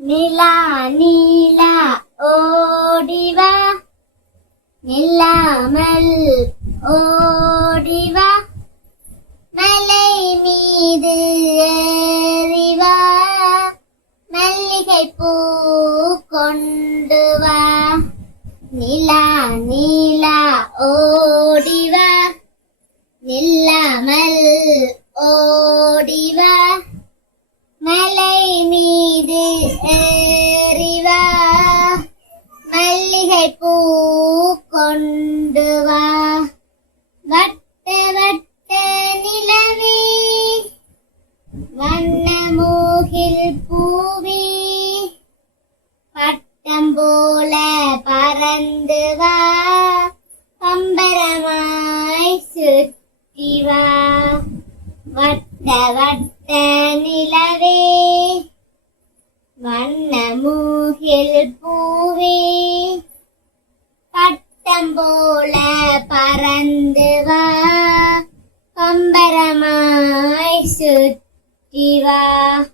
நிலா நீலா ஓடிவா. நில்லாமல் ஓடிவா. மலை மீது ஏறிவா. மல்லிகை பூ கொண்டு வா. நிலா நீலா ஓடிவா. நில்லாமல் ஓடிவா. மல்லிகை பூ கொண்டு வா. வட்ட வட்ட நிலவே. வண்ண மூகில் பூவி. பட்டம் போல பறந்து வா. பம்பரமாய் சுற்றி வா. வட்ட வட்ட நிலவே. வண்ண மூகில் பூவே. போல பறந்து வா. பம்பரமாய் சுற்றி வா.